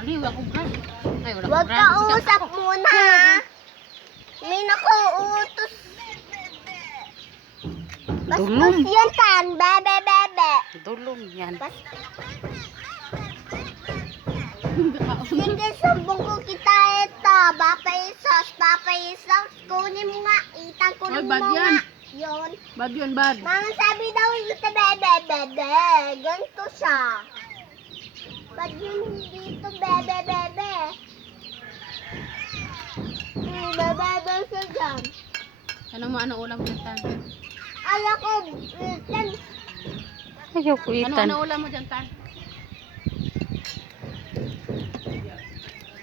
Kaliwa ko ba? Ay, wala Huwag ka usap muna. May nakuutos. Bastos yan, tan. Bebe, bebe. Dulong yan. Sige, sumbong ko kita ito. Bapaisos. Kunin mo nga. Itang kunin mo nga. Yun. Bad yun, bad. Mama sabi daw ito, bebe, bebe. Ganito siya. Ba't yun dito, bebe, bebe? Bebe, bebe siya dyan. Ano ulam dyan, Tan? Ayaw ko, yan. Ayaw ko itan. Ano ulam mo dyan, Tan?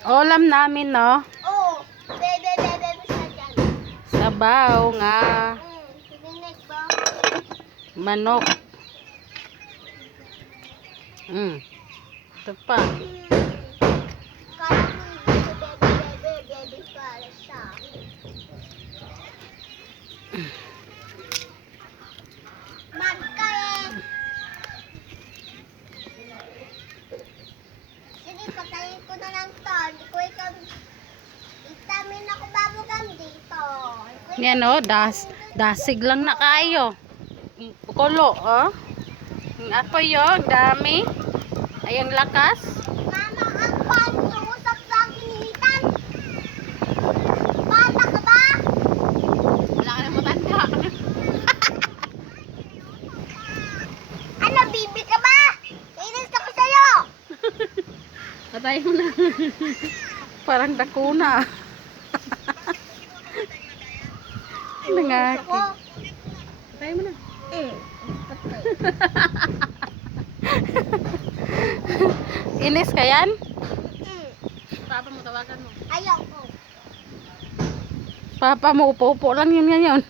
Ulam namin, no? Oh, bebe, bebe siya dyan. Sabaw nga. Sinig ba? Manok. Ito pa. Kala ko dito, bebe, bebe pala siya. Magkain. Sige, patayin ko na lang to. Hindi ko ikaw, itamin ako babugam dito. Yan, oh. Dasig lang na kayo. Kulo, oh. Ako yun, dami. Ayang lakas. Mama, ang pantusap sa kinihitan. Bata ka ba? Wala ka na matanda. Ano, bibi ka ba? Inis ako sa'yo. Patay mo na. Parang dakuna. Nangaki. Patay mo na. Inis ka yan? Papa mo, tawagan mo. Ayaw ko. Papa mo, upo-upo lang yun ngayon.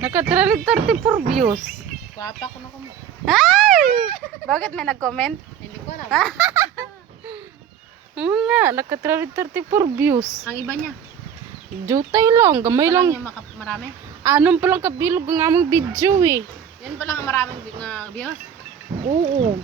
Naka-34 views. Papa ko na ko mo. Ay! Bakit may nag-comment? Hindi ko alam. Nga, naka-34 views. Ang iba niya. Jutay lang, gamay Ito lang lang. yung marami. Anong palang kabilog ng aming video eh. Yun pa lang ang maraming views. Oo.